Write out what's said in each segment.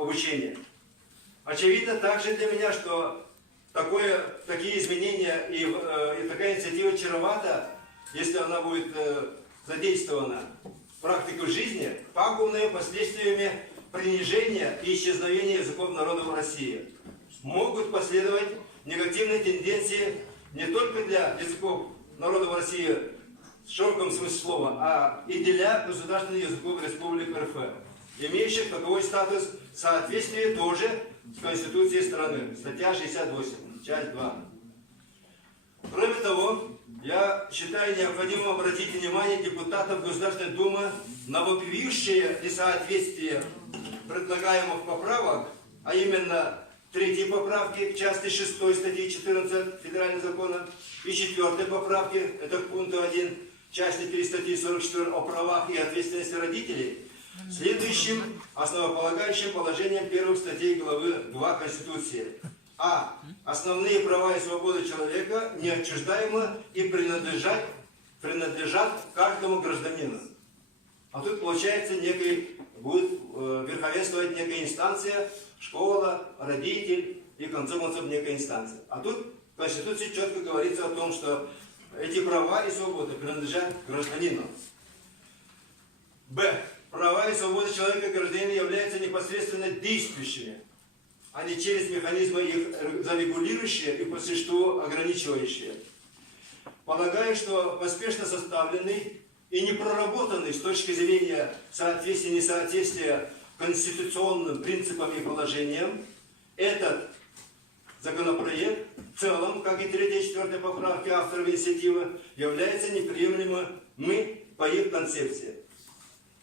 обучения. Очевидно также для меня, что такие изменения и такая инициатива чревата, если она будет задействована в практику жизни, пагубными последствиями принижения и исчезновения языков народов России. Могут последовать негативные тенденции не только для языков народов России в широком смысле слова, а и для государственных языков Республики РФ, имеющих таковой статус в соответствии тоже с Конституцией страны. Статья 68, часть 2. Кроме того, я считаю необходимым обратить внимание депутатов Государственной Думы на вопиющее несоответствие предлагаемых поправок, а именно 3 поправки к части 6 статьи 14 Федерального закона и 4 поправки, это к пункту 1 части 3 статьи 44 о правах и ответственности родителей, следующим основополагающим положением 1 статьи главы 2 Конституции. А. Основные права и свободы человека неотчуждаемы и принадлежат каждому гражданину. А тут получается будет верховенствовать некая инстанция, школа, родитель и в конце концов некая инстанция. А тут в Конституции четко говорится о том, что эти права и свободы принадлежат гражданину. Б. Права и свободы человека и гражданина являются непосредственно действующими, а не через механизмы их зарегулирующие и по существу ограничивающие. Полагаю, что поспешно составленный и не проработанный с точки зрения соответствия-несоответствия конституционным принципам и положениям, этот законопроект в целом, как и 3 и 4 поправки авторов инициативы, является неприемлемым по их концепции.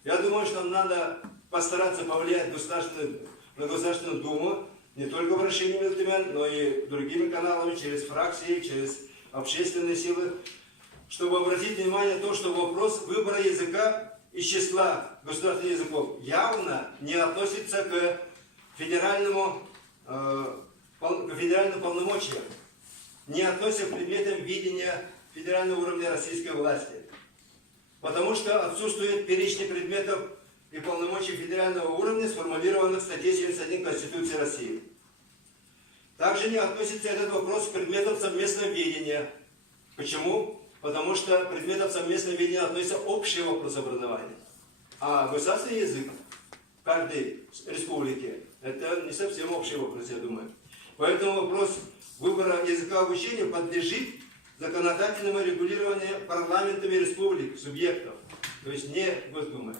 Я думаю, что надо постараться повлиять на Государственную Думу не только вращением имен, но и другими каналами, через фракции, через общественные силы, чтобы обратить внимание на то, что вопрос выбора языка из числа государственных языков явно не относится к федеральным полномочиям, не относится к предметам видения федерального уровня российской власти. Потому что отсутствует перечень предметов и полномочий федерального уровня, сформулированных в статье 71 Конституции России. Также не относится этот вопрос к предметам совместного ведения. Почему? Потому что к предметам совместного ведения относится общий вопрос образования. А государственный язык в каждой республике – это не совсем общий вопрос, я думаю. Поэтому вопрос выбора языка обучения подлежит законодательному регулированию парламентами республик, субъектов, то есть не Госдумой.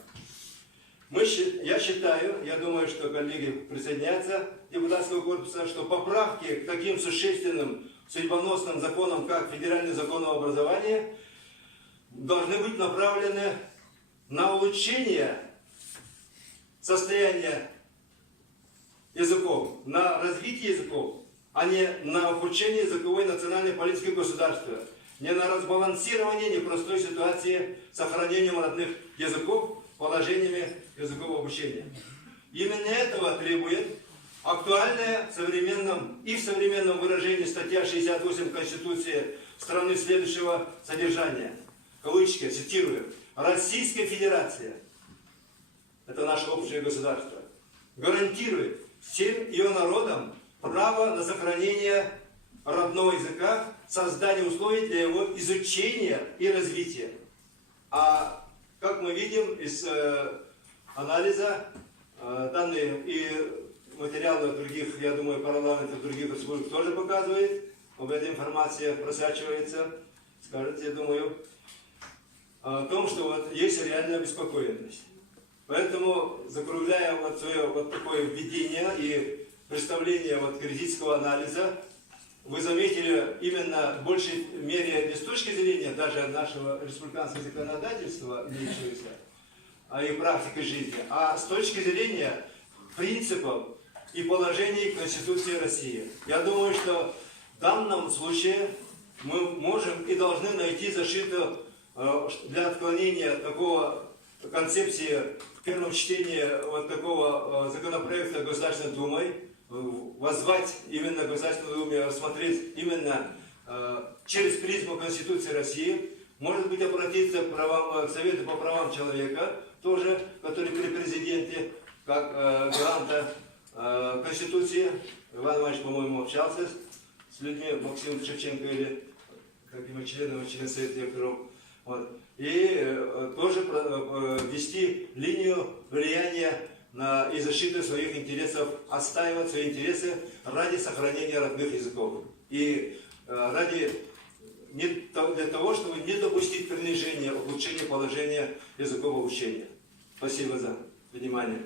Я думаю, что коллеги присоединятся депутатского корпуса, что поправки к таким существенным судьбоносным законам, как Федеральный закон об образовании, должны быть направлены на улучшение состояния языков, на развитие языков, а не на ухудшение языковой национальной политики государства, не на разбалансирование непростой ситуации с сохранением родных языков, положениями языкового обучения. Именно этого требует актуальная в современном выражении статья 68 Конституции страны следующего содержания. Кавычки, цитирую. Российская Федерация, это наше общее государство, гарантирует всем ее народам право на сохранение родного языка, создание условий для его изучения и развития. А как мы видим из анализа, данные и материалы других, я думаю, парламентов других республик тоже показывает, об этой информации просачивается, скажет, я думаю, о том, что есть реальная обеспокоенность. Поэтому, закругляя свое такое введение и представление критического анализа, вы заметили именно в большей мере не с точки зрения даже нашего республиканского законодательства имеющегося, и практики жизни, а с точки зрения принципов и положений Конституции России. Я думаю, что в данном случае мы можем и должны найти защиту для отклонения такого концепции в первом чтении такого законопроекта Государственной Думой, воззвать именно Государственной Думе, рассмотреть именно через призму Конституции России, может быть, обратиться к Совету по правам человека, тоже, который при президенте, как гаранта Конституции. Иван Иванович, по-моему, общался с людьми, Максимом Шевченко или какими членами Совета директоров. Вот. И тоже вести линию влияния и защиты своих интересов, отстаивать свои интересы ради сохранения родных языков. И для того, чтобы не допустить принижения, ухудшения положения языкового учения. Спасибо за внимание.